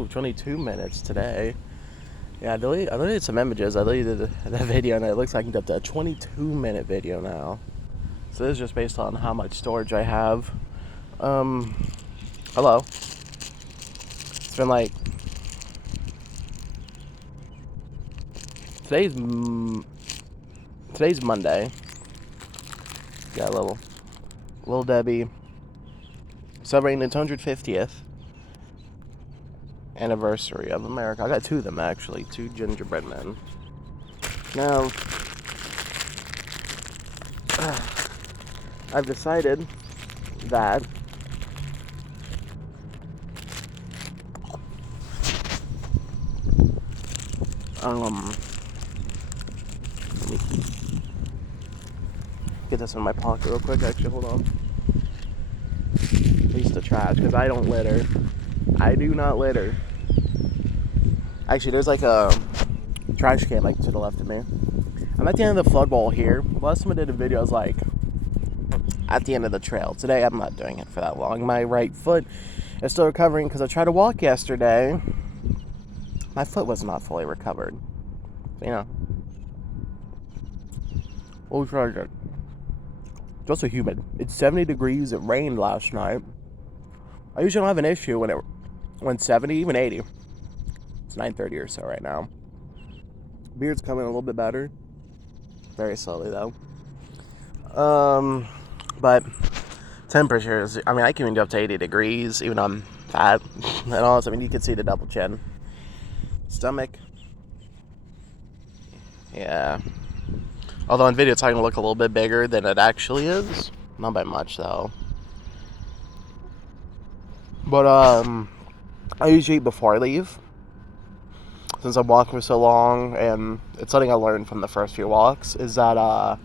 Ooh, 22 minutes today. Yeah, I deleted some images. I deleted that video, and it looks like I can get up to a 22-minute video now. So this is just based on how much storage I have. Hello. It's been like today's Monday. Got a little Debbie celebrating its 150th anniversary of America. I got two of them actually, two gingerbread men. Now, I've decided that let me get this in my pocket real quick. Actually, hold on. Piece of trash, because I don't litter. I do not litter. Actually, there's like a trash can like to the left of me. I'm at the end of the flood wall here. Last time I did a video, I was like at the end of the trail. Today, I'm not doing it for that long. My right foot is still recovering because I tried to walk yesterday. My foot was not fully recovered. You know. We'll try it. It's also humid. It's 70 degrees. It rained last night. I usually don't have an issue when it went 70, even 80. It's 9:30 or so right now. Beard's coming a little bit better. Very slowly though. But temperatures, I mean, I can even go up to 80 degrees, even though I'm fat. And also, I mean, you can see the double chin. Stomach. Yeah. Although on video it's starting to look a little bit bigger than it actually is. Not by much though. But I usually eat before I leave. Since I'm walking for so long, and it's something I learned from the first few walks, is that I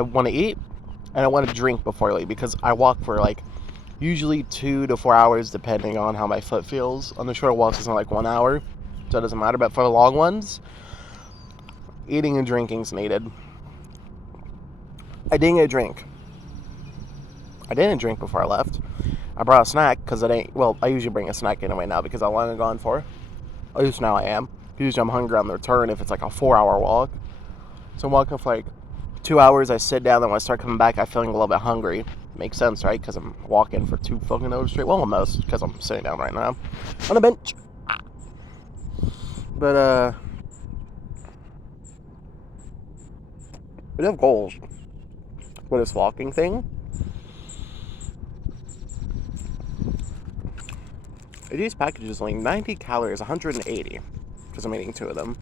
want to eat and I want to drink before I leave, because I walk for like usually 2 to 4 hours depending on how my foot feels. On the short walks it's not like 1 hour, so it doesn't matter, but for the long ones, eating and drinking is needed. I didn't get a drink. I didn't drink before I left. I brought a snack because I usually bring a snack anyway now because how long I'm gone for. At least now I am. Usually I'm hungry on the return if it's like a 4-hour walk. So I'm walking for like 2 hours, I sit down, then when I start coming back, I'm feeling a little bit hungry. Makes sense, right? Because I'm walking for 2 fucking hours straight. Well, almost, because I'm sitting down right now on a bench. But, I have goals with this walking thing. These packages like 90 calories, 180, because I'm eating 2 of them.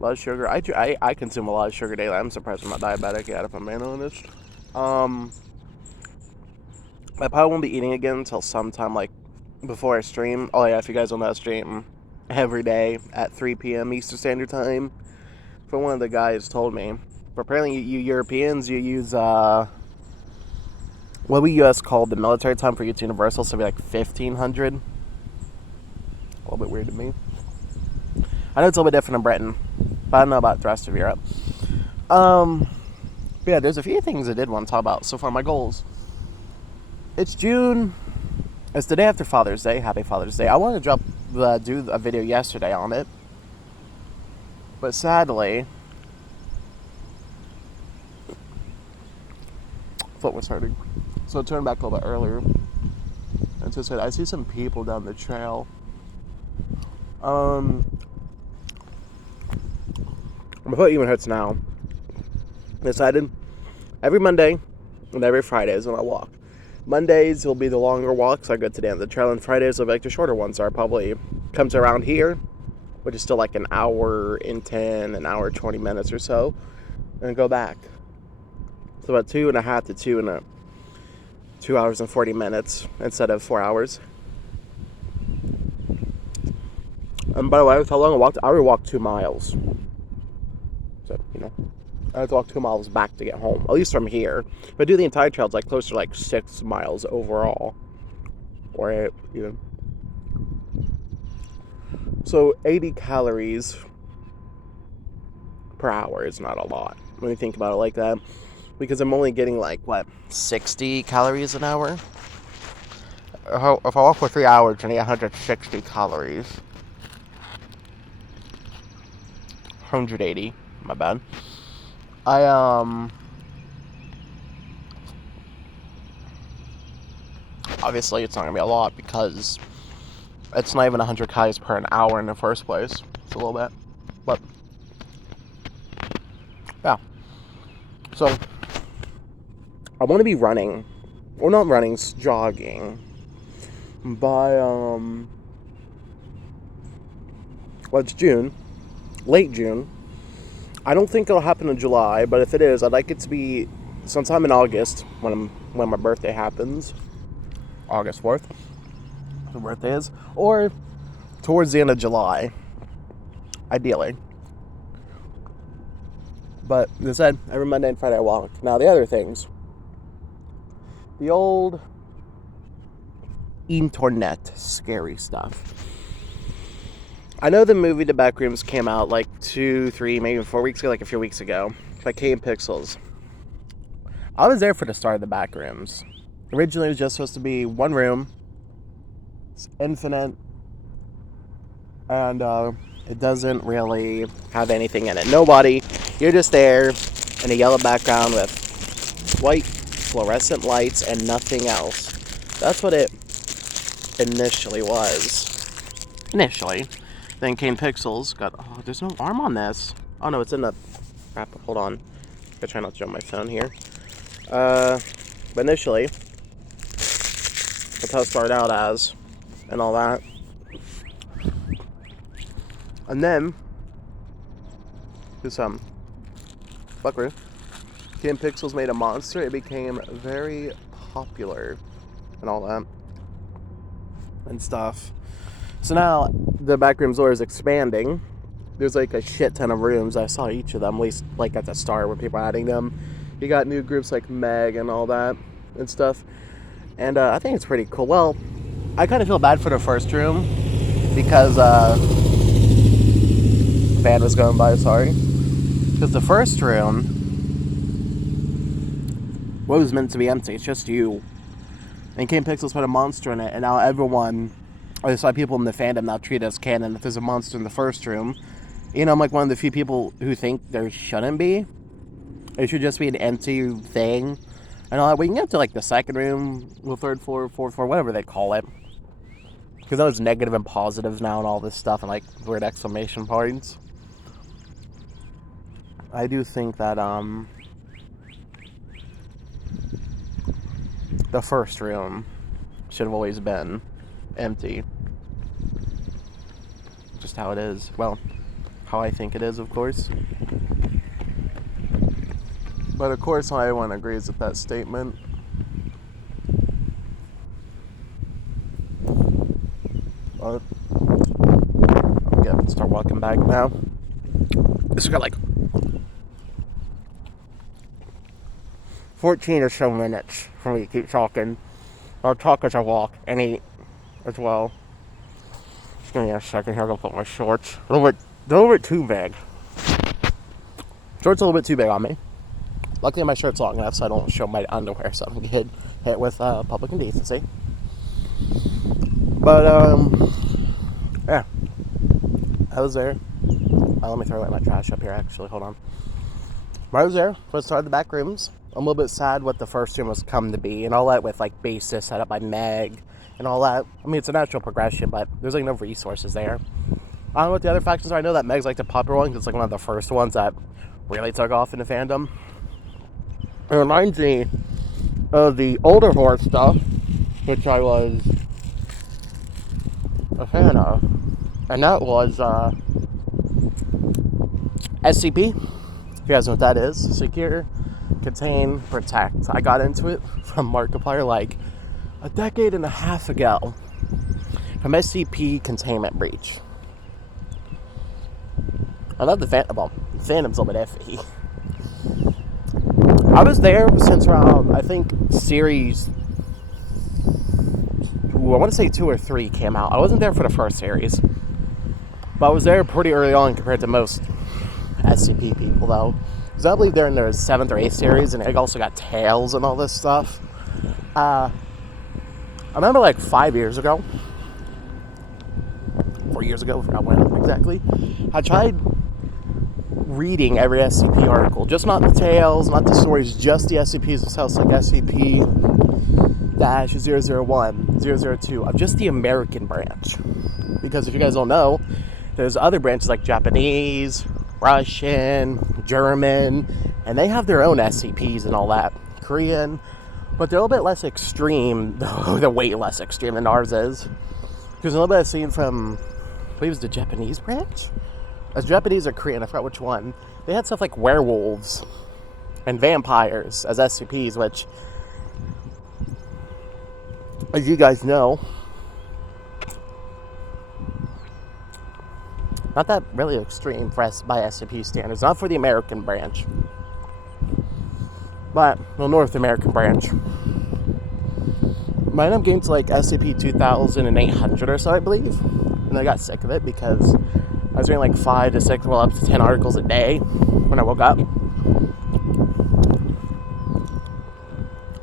A lot of sugar. I consume a lot of sugar daily. I'm surprised I'm not diabetic yet, if I'm being honest. I probably won't be eating again until sometime like before I stream. Oh yeah, if you guys don't know, I stream every day at 3 p.m. Eastern Standard Time. For one of the guys told me. But apparently you Europeans, you use what we US call the military time for it's universal, so it'd be like 1500. A little bit weird to me. I know it's a little bit different in Britain, but I don't know about the rest of Europe. But yeah, there's a few things I did want to talk about so far. My goals. It's June. It's the day after Father's Day. Happy Father's Day. I wanted to do a video yesterday on it, but sadly, foot was hurting, so I turned back a little bit earlier. And so I see some people down the trail. My foot even hurts now. I decided every Monday and every Friday is when I walk. Mondays will be the longer walks. I go to the end of the trail, and Fridays will be like the shorter ones. So I probably come to around here, which is still like an hour and 10, an hour 20 minutes or so, and go back. So about 2.5 to 2 hours and 40 minutes instead of 4 hours. And by the way, that's how long I walked. I already walked 2 miles. So, you know, I have to walk 2 miles back to get home, at least from here. If I do the entire trail, it's like closer to like 6 miles overall. Or 8, even. So 80 calories per hour is not a lot when you think about it like that. because I'm only getting like, what, 60 calories an hour? If I walk for 3 hours, I need 160 calories. 180, my bad. Obviously it's not gonna be a lot because it's not even 100 calories per an hour in the first place. It's a little bit, but yeah. So I want to be running, or not running, jogging by well, it's June, late June. I don't think it'll happen in July, but if it is, I'd like it to be sometime in August when my birthday happens. August 4th, the birthday is, or towards the end of July, ideally. But as I said, every Monday and Friday I walk. Now the other things, the old internet scary stuff. I know the movie The Backrooms came out like 2, 3, maybe 4 weeks ago, like a few weeks ago, by Kay and Pixels. I was there for the start of The Backrooms. Originally, it was just supposed to be one room. It's infinite. And it doesn't really have anything in it. Nobody. You're just there in a yellow background with white fluorescent lights and nothing else. That's what it initially was. Then Kane Pixels got... Oh, there's no arm on this. Oh, no, it's in the... Crap, hold on. I try not to jump my phone here. But initially... That's how it started out as, and all that. And then, do some fuckery. Kay and Pixels made a monster. It became very popular, and all that, and stuff. So now, the Backrooms lore is expanding. There's like a shit ton of rooms. I saw each of them, at least like at the start when people are adding them. You got new groups like Meg and all that, and stuff. And I think it's pretty cool. Well, I kind of feel bad for the first room because van was going by, sorry. Because the first room was meant to be empty. It's just you. And Kane Pixels put a monster in it, and now everyone, or there's people in the fandom now treat it as canon. If there's a monster in the first room, you know, I'm like one of the few people who think there shouldn't be. It should just be an empty thing. And all that. We can get to like the second room, the third floor, fourth floor, whatever they call it. Because that was negative and positives now and all this stuff and like weird exclamation points. I do think that the first room should have always been empty. Just how it is. Well, how I think it is, of course. But of course, not everyone agrees with that statement. I'm gonna start walking back now. This got like 14 or so minutes for me to keep talking. I'll talk as I walk and eat as well. Just give me a second here. I'll put my shorts. A little bit too big. Shorts a little bit too big on me. Luckily, my shirt's long enough so I don't show my underwear, so I don't get hit with public indecency. But, yeah. I was there. Let me throw away my trash up here, actually. Hold on. I was there for the start of the Backrooms. I'm a little bit sad what the first room was come to be, and all that with, like, bases set up by Meg and all that. I mean, it's a natural progression, but there's, like, no resources there. I don't know what the other factions are. I know that Meg's, like, the popular one, because it's, like, one of the first ones that really took off in the fandom. It reminds me of the older horror stuff, which I was a fan of, and that was SCP. If you guys know what that is, Secure, Contain, Protect. I got into it from Markiplier like a decade and a half ago from SCP Containment Breach. I love the Phantom. Well, Phantom's a little bit iffy. I was there since around, I think, series, I want to say 2 or 3 came out. I wasn't there for the first series, but I was there pretty early on compared to most SCP people, though. because I believe they're in their 7th or 8th series, and they also got Tails and all this stuff. I remember like 4 years ago, I forgot when exactly, I tried reading every SCP article, just not the tales, not the stories, just the SCPs themselves, like SCP-001, 002, of just the American branch. Because if you guys don't know, there's other branches like Japanese, Russian, German, and they have their own SCPs and all that. Korean, but they're a little bit less extreme. They're way less extreme than ours is. There's a little bit I've seen from, I believe it was the Japanese branch? As Japanese or Korean, I forgot which one. They had stuff like werewolves and vampires as SCPs, which, as you guys know, not that really extreme for by SCP standards. Not for the American branch, but the North American branch. I ended up getting to like SCP-2800 or so, I believe, and I got sick of it because I was reading like 5 to 6, well, up to 10 articles a day when I woke up.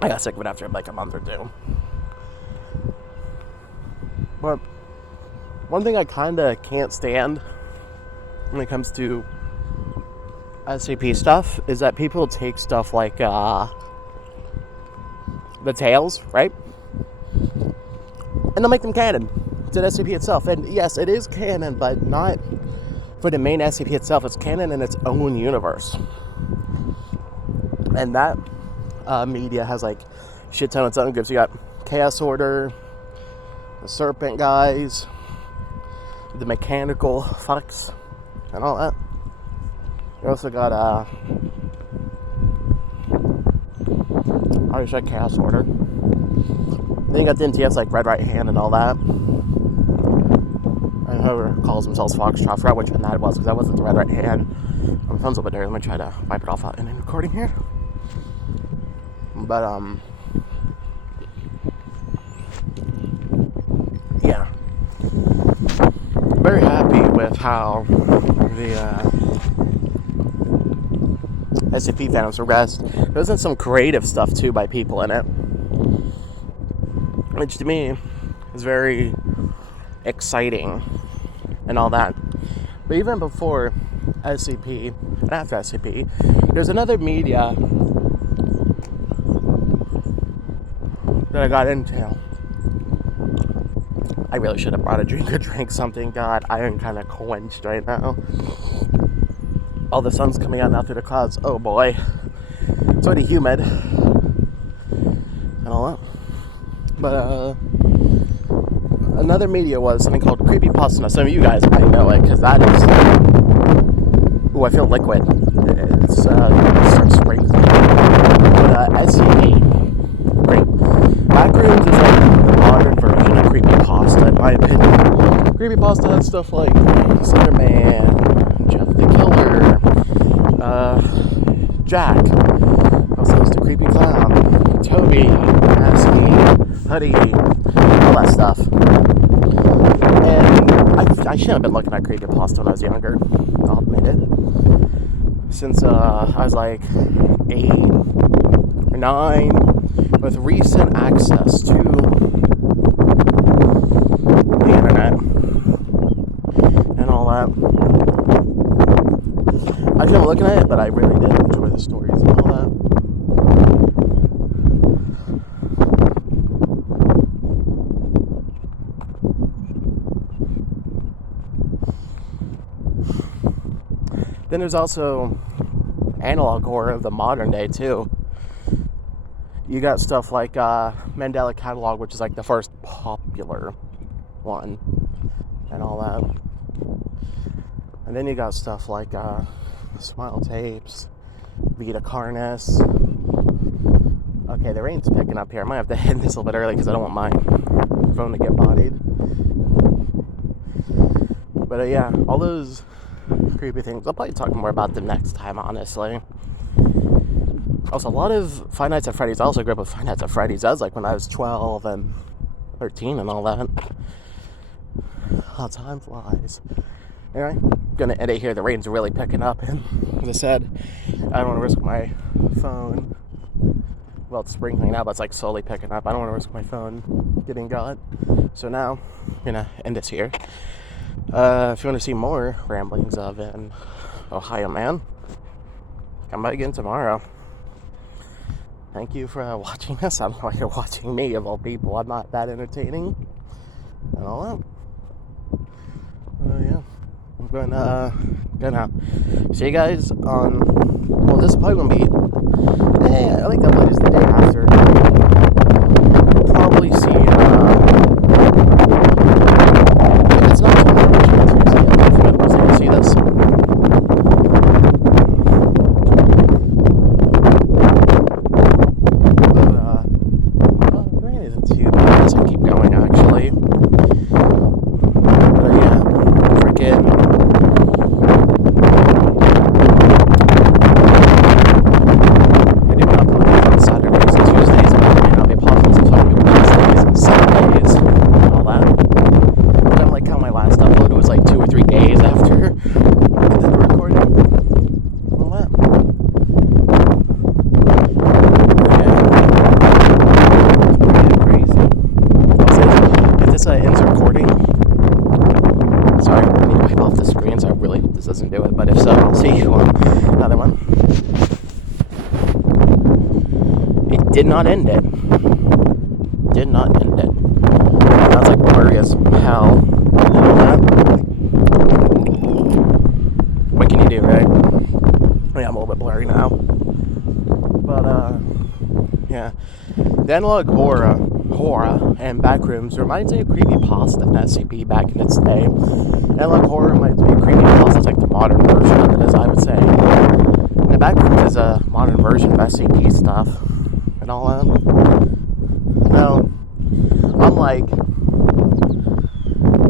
I got sick of it after like a month or two. But one thing I kind of can't stand when it comes to SCP stuff is that people take stuff like the tales, right? And they'll make them canon to the SCP itself. And yes, it is canon, but not for the main SCP itself. It's canon in its own universe. And that media has like shit ton of its own groups. You got Chaos Order, the Serpent guys, the Mechanical fucks, and all that. You also got I already said Chaos Order. Then you got the NTFs like Red Right Hand and all that. And whoever calls themselves Foxtrot, I forgot which one that was because that wasn't the Red Right Hand. My phone's a little bit dirty. Let me try to wipe it off in the recording here. But yeah, I'm very happy with how the SCP fandoms progressed. There's been some creative stuff too by people in it, which to me is very exciting and all that. But even before SCP and after SCP, there's another media that I got into. I really should have brought a drink or drank something. God, I am kind of quenched right now. Oh, the sun's coming out now through the clouds. Oh boy. It's already humid. And all that. But, another media was something called Creepypasta. Now, some of you guys might know it, because that is... Ooh, I feel liquid. It starts spring. But, SCP. Great. Backrooms is like the modern version of Creepypasta, in my opinion. Creepypasta had stuff like Slenderman, Jeff the Killer, Jack, also has the Creepy Clown, Toby, Asky, Hoodie, all that stuff. And I shouldn't have been looking at Creepypasta when I was younger, I'll admit it. Since I was like 8 or 9, with recent access to the internet and all that. I shouldn't be looking at it, but I really did enjoy the stories and all that. Then there's also analog horror of the modern day too. You got stuff like Mandela Catalog, which is like the first popular one, and all that. And then you got stuff like Smile Tapes, Vita Carnus. Okay, the rain's picking up here. I might have to end this a little bit early because I don't want my phone to get bodied. But yeah, all those creepy things. I'll probably talk more about them next time, honestly. Also, a lot of Five Nights at Freddy's. I also grew up with Five Nights at Freddy's. That was like when I was 12 and 13 and all that. How time flies. Anyway, gonna end it here. The rain's really picking up, and as I said, I don't want to risk my phone. Well, it's sprinkling now, but it's like slowly picking up. I don't want to risk my phone getting got. So now, I'm gonna end this here. If you want to see more ramblings of an Ohio man, come by again tomorrow. Thank you for watching this. I don't know why you're watching me, of all people. I'm not that entertaining and all that. Yeah. I'm gonna see you guys on, well, this is probably gonna be, I think that is the day after. We'll probably see, if it's not tomorrow, Tuesday, Wednesday, see this. The rain isn't too bad. It doesn't keep going, actually. But yeah, freaking. Ends recording. Sorry, I need to wipe off the screen, so I really hope this doesn't do it, but if so, I'll see you on another one. It did not end it. Did not end it. That was like blurry as hell. What can you do, right? Yeah, I'm a little bit blurry now. But, yeah. The analog horror and Backrooms reminds me of Creepypasta and SCP back in its day. Analog horror reminds me of Creepypasta, like the modern version of it, as I would say. And the Backrooms is a modern version of SCP stuff and all that. Now, unlike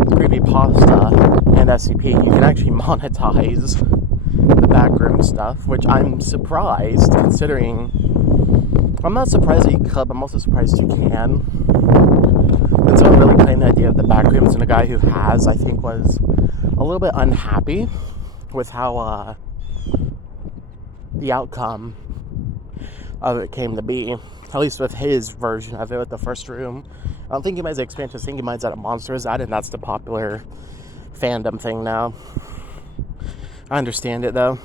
Creepypasta and SCP, you can actually monetize the Backroom stuff, which I'm surprised, considering. I'm not surprised that you could, I'm also surprised you can. It's not really kind of the idea of the Backrooms, and a guy who has, I think, was a little bit unhappy with how the outcome of it came to be, at least with his version of it with the first room. I don't think he minds the expansion, I think he minds that a monster is added, and that's the popular fandom thing now. I understand it, though.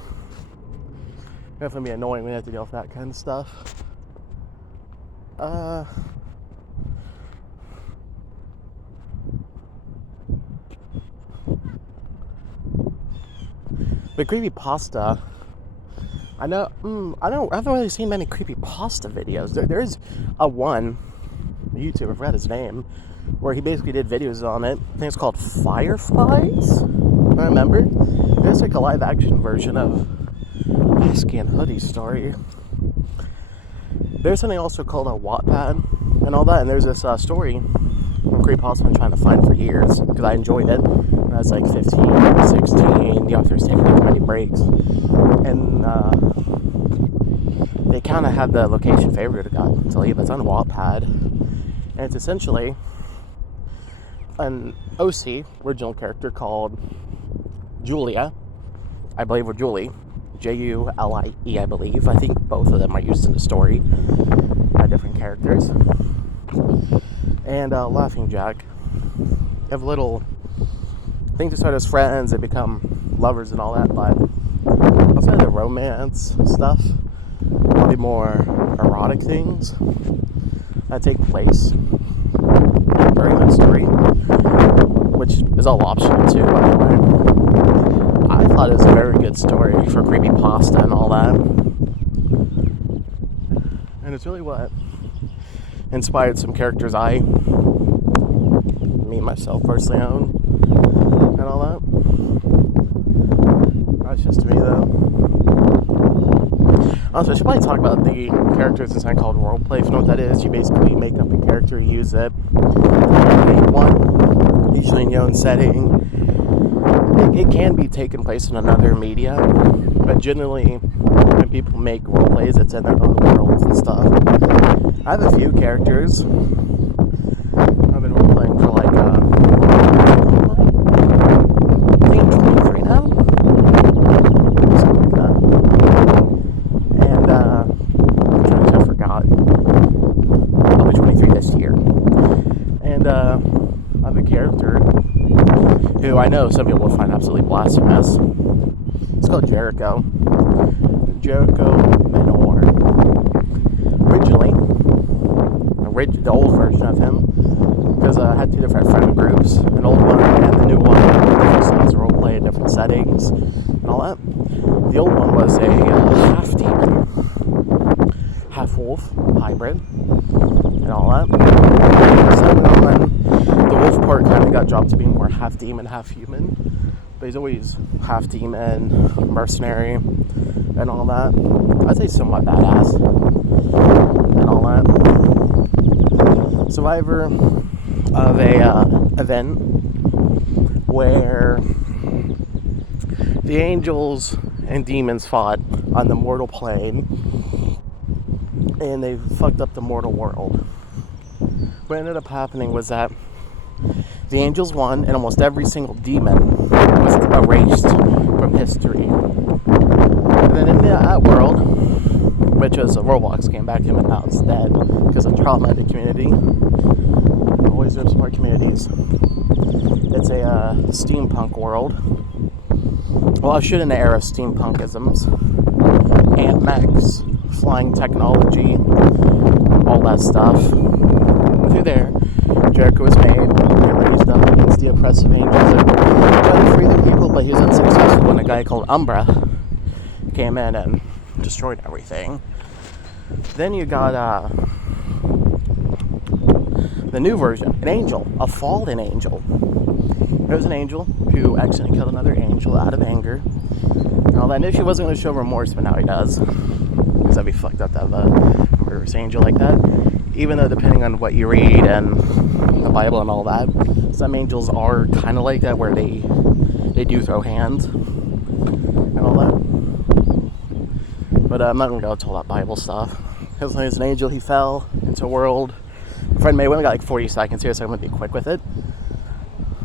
Definitely be annoying when you have to deal with that kind of stuff. But Creepypasta, I haven't really seen many Creepypasta videos. There's a YouTuber, I forgot his name, where he basically did videos on it. I think it's called Fireflies, if I remember. There's like a live action version of Husky and Hoodie story. There's something also called a Wattpad and all that, and there's this story from Creepypasta I've been trying to find for years, because I enjoyed it when I was like 15, 16, the author's taking like many breaks, and they kind of had the location favorite to leave. It's on Wattpad, and it's essentially an OC, original character, called Julia, I believe, or Julie, Julie, I believe. I think both of them are used in the story by different characters. And Laughing Jack. They have little things to start as friends, they become lovers and all that, but outside of the romance stuff, probably more erotic things that take place during that story, which is all optional too, by the way. I thought it was a very good story for Creepypasta and all that. And it's really what inspired some characters me myself personally own and all that. That's just me though. Also, I should probably talk about the characters in something called roleplay. If you know what that is, you basically make up a character, use it, create one, usually in your own setting. It can be taking place in another media, but generally when people make role plays, it's in their own worlds and stuff. I have a few characters. I've been role playing for like I think 23 And I have a character who I know some people will find absolutely blasphemous. It's called Jericho. Jericho Manor. Originally, the old version of him, because I had two different friend groups, an old one and the new one, different styles of roleplay in different settings and all that. The old one was a half demon, half wolf hybrid and all that. So the wolf part kind of got dropped to being more half demon, half human, but he's always half demon, mercenary and all that. I'd say somewhat badass and all that. Survivor of a event where the angels and demons fought on the mortal plane, and they fucked up the mortal world. What ended up happening was that the angels won, and almost every single demon was erased from history. And then in that world, which was a Roblox game back then, but now it's dead because of trauma in the community. Always there support communities. It's a steampunk world. Well, I shoot in the era of steampunkisms, ant mechs, flying technology, all that stuff. Through there, Jericho was made and raised up against the oppressive angels and tried to free the people, but he was unsuccessful when a guy called Umbra came in and destroyed everything. Then you got the new version, an angel, a fallen angel. There was an angel who accidentally killed another angel out of anger. And all that. And she wasn't going to show remorse, but now he does. Because that'd be fucked up to have a murderous angel like that. Even though, depending on what you read and the Bible and all that, some angels are kind of like that, where they do throw hands and all that. But I'm not going to go into all that Bible stuff. Because when he was an angel, he fell into a world. My friend May, we only got like 40 seconds here, so I'm going to be quick with it.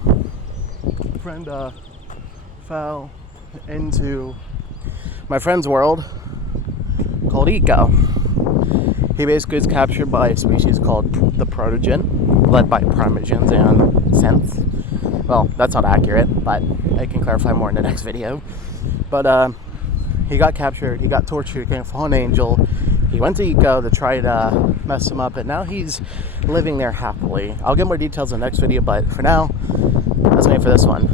My friend fell into my friend's world called Eco. He basically is captured by a species called the Protogen, led by Primogens and Synths. Well, that's not accurate, but I can clarify more in the next video. But he got captured, he got tortured, became a fallen angel. He went to Eco to try to mess him up, and now he's living there happily. I'll get more details in the next video, but for now, that's me for this one.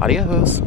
Adios.